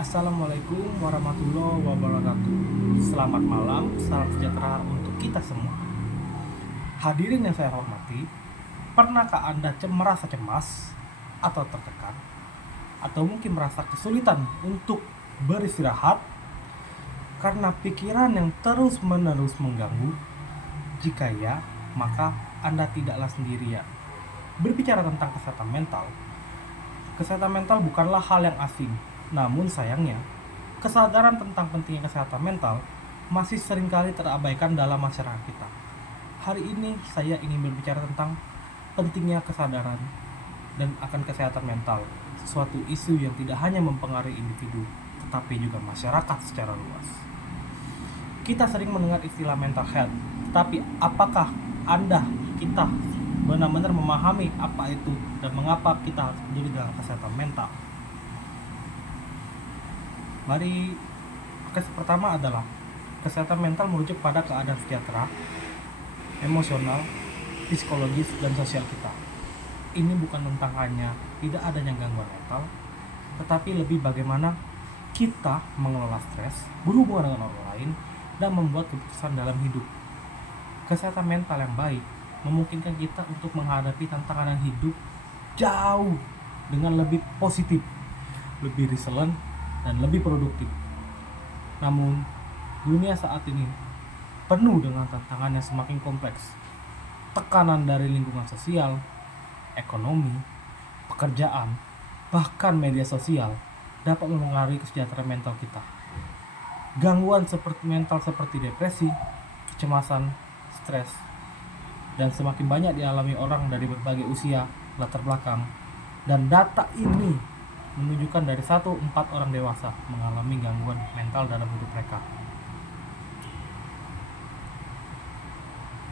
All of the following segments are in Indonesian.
Assalamualaikum warahmatullahi wabarakatuh. Selamat malam, salam sejahtera untuk kita semua. Hadirin yang saya hormati, pernahkah Anda merasa cemas atau tertekan? Atau mungkin merasa kesulitan untuk beristirahat karena pikiran yang terus-menerus mengganggu? Jika ya, maka Anda tidaklah sendirian. Berbicara tentang kesehatan mental bukanlah hal yang asing. Namun sayangnya, kesadaran tentang pentingnya kesehatan mental masih seringkali terabaikan dalam masyarakat kita. Hari ini saya ingin berbicara tentang pentingnya kesadaran dan akan kesehatan mental, suatu isu yang tidak hanya mempengaruhi individu, tetapi juga masyarakat secara luas. Kita sering mendengar istilah mental health, tetapi apakah kita benar-benar memahami apa itu dan mengapa kita harus peduli dengan kesehatan mental? Mari, pertama adalah kesehatan mental merujuk pada keadaan sejahtera, emosional, psikologis, dan sosial kita. Ini bukan tentang hanya tidak adanya gangguan mental, tetapi lebih bagaimana kita mengelola stres, berhubungan dengan orang lain, dan membuat keputusan dalam hidup. Kesehatan mental yang baik memungkinkan kita untuk menghadapi tantangan hidup jauh dengan lebih positif, lebih resilient, dan lebih produktif. Namun, dunia saat ini penuh dengan tantangan yang semakin kompleks. Tekanan dari lingkungan sosial, ekonomi, pekerjaan, bahkan media sosial dapat mempengaruhi kesejahteraan mental kita. Gangguan mental seperti depresi, kecemasan, stres, dan semakin banyak dialami orang dari berbagai usia, latar belakang, dan data ini menunjukkan dari 1/4 orang dewasa mengalami gangguan mental dalam hidup mereka.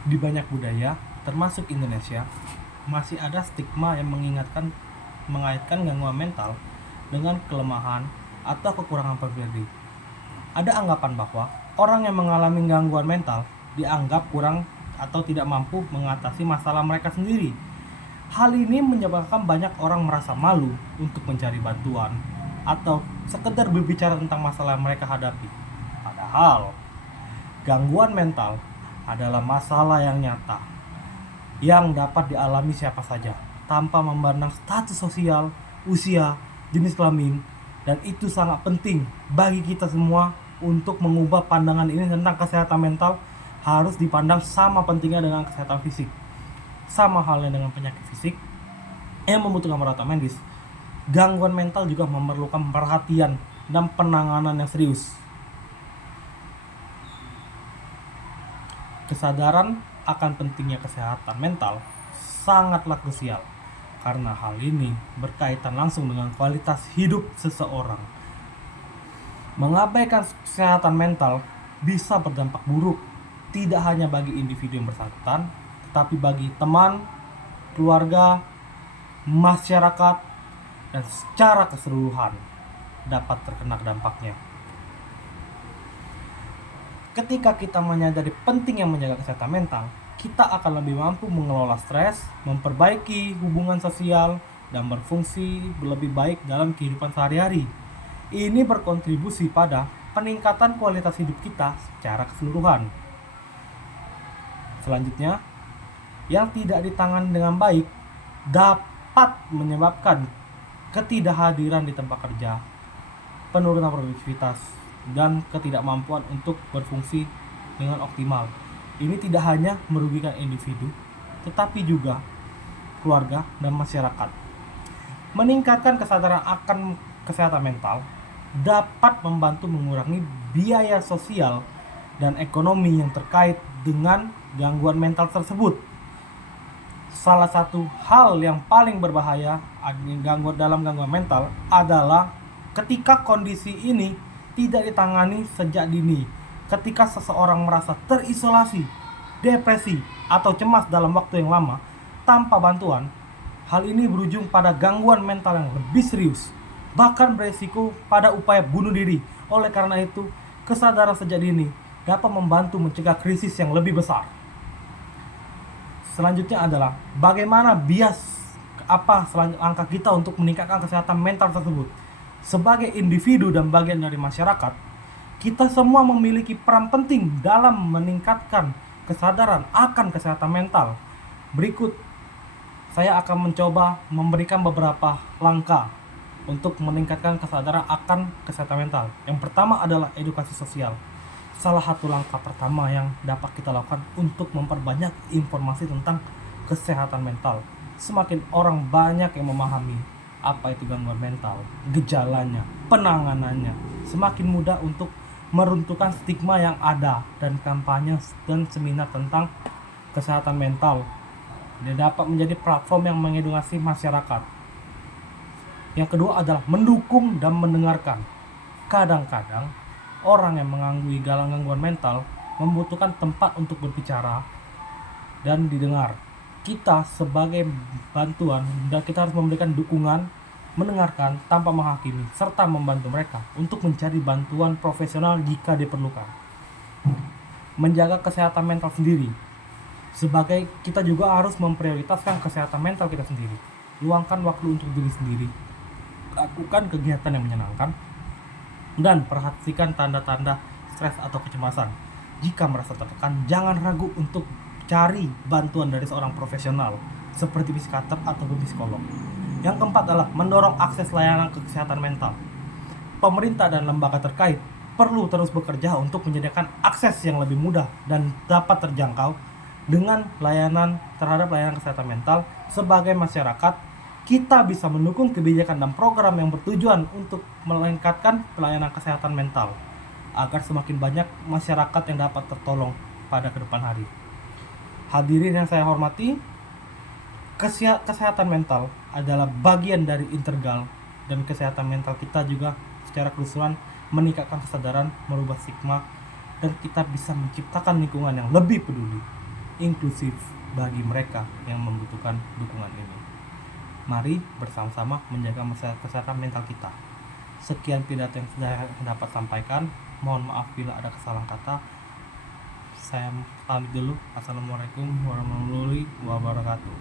Di banyak budaya, termasuk Indonesia, masih ada stigma yang mengaitkan gangguan mental dengan kelemahan atau kekurangan pribadi. Ada anggapan bahwa orang yang mengalami gangguan mental dianggap kurang atau tidak mampu mengatasi masalah mereka sendiri. Hal ini menyebabkan banyak orang merasa malu untuk mencari bantuan atau sekedar berbicara tentang masalah yang mereka hadapi. Padahal, gangguan mental adalah masalah yang nyata yang dapat dialami siapa saja tanpa memandang status sosial, usia, jenis kelamin, dan itu sangat penting bagi kita semua untuk mengubah pandangan ini tentang kesehatan mental harus dipandang sama pentingnya dengan kesehatan fisik. Sama halnya dengan penyakit fisik yang membutuhkan perawatan medis, gangguan mental juga memerlukan perhatian dan penanganan yang serius. Kesadaran akan pentingnya kesehatan mental sangatlah krusial karena hal ini berkaitan langsung dengan kualitas hidup seseorang. Mengabaikan kesehatan mental bisa berdampak buruk tidak hanya bagi individu yang bersangkutan, tetapi bagi teman, keluarga, masyarakat, dan secara keseluruhan dapat terkena dampaknya. Ketika kita menyadari pentingnya menjaga kesehatan mental, kita akan lebih mampu mengelola stres, memperbaiki hubungan sosial, dan berfungsi lebih baik dalam kehidupan sehari-hari. Ini berkontribusi pada peningkatan kualitas hidup kita secara keseluruhan. Selanjutnya, yang tidak ditangani dengan baik dapat menyebabkan ketidakhadiran di tempat kerja, penurunan produktivitas, dan ketidakmampuan untuk berfungsi dengan optimal. Ini tidak hanya merugikan individu, tetapi juga keluarga dan masyarakat. Meningkatkan kesadaran akan kesehatan mental dapat membantu mengurangi biaya sosial dan ekonomi yang terkait dengan gangguan mental tersebut. Salah satu hal yang paling berbahaya dalam gangguan mental adalah ketika kondisi ini tidak ditangani sejak dini. Ketika seseorang merasa terisolasi, depresi, atau cemas dalam waktu yang lama tanpa bantuan, hal ini berujung pada gangguan mental yang lebih serius, bahkan beresiko pada upaya bunuh diri. Oleh karena itu, kesadaran sejak dini dapat membantu mencegah krisis yang lebih besar. Selanjutnya adalah bagaimana langkah kita untuk meningkatkan kesehatan mental tersebut. Sebagai individu dan bagian dari masyarakat, kita semua memiliki peran penting dalam meningkatkan kesadaran akan kesehatan mental. Berikut saya akan mencoba memberikan beberapa langkah untuk meningkatkan kesadaran akan kesehatan mental. Yang pertama adalah edukasi sosial. Salah satu langkah pertama yang dapat kita lakukan untuk memperbanyak informasi tentang kesehatan mental. Semakin orang banyak yang memahami apa itu gangguan mental, gejalanya, penanganannya, semakin mudah untuk meruntuhkan stigma yang ada, dan kampanye dan seminar tentang kesehatan mental dia dapat menjadi platform yang mengedukasi masyarakat. Yang kedua adalah mendukung dan mendengarkan. Kadang-kadang orang yang mengalami gangguan mental membutuhkan tempat untuk berbicara dan didengar. Kita sebagai bantuan dan kita harus memberikan dukungan, mendengarkan tanpa menghakimi, serta membantu mereka untuk mencari bantuan profesional jika diperlukan. Menjaga kesehatan mental sendiri. Sebagai kita juga harus memprioritaskan kesehatan mental kita sendiri. Luangkan waktu untuk diri sendiri. Lakukan kegiatan yang menyenangkan dan perhatikan tanda-tanda stres atau kecemasan. Jika merasa tertekan, jangan ragu untuk cari bantuan dari seorang profesional seperti psikiater atau psikolog. Yang keempat adalah mendorong akses layanan kesehatan mental. Pemerintah dan lembaga terkait perlu terus bekerja untuk menyediakan akses yang lebih mudah dan dapat terjangkau dengan layanan terhadap layanan kesehatan mental. Sebagai masyarakat, kita bisa mendukung kebijakan dan program yang bertujuan untuk meningkatkan pelayanan kesehatan mental agar semakin banyak masyarakat yang dapat tertolong pada kedepan hari. Hadirin yang saya hormati, kesehatan mental adalah bagian dari integral, dan kesehatan mental kita juga secara keseluruhan meningkatkan kesadaran, merubah stigma, dan kita bisa menciptakan lingkungan yang lebih peduli, inklusif bagi mereka yang membutuhkan dukungan ini. Mari bersama-sama menjaga kesehatan mental kita. Sekian pidato yang saya dapat sampaikan. Mohon maaf bila ada kesalahan kata. Saya pamit dulu. Assalamualaikum warahmatullahi wabarakatuh.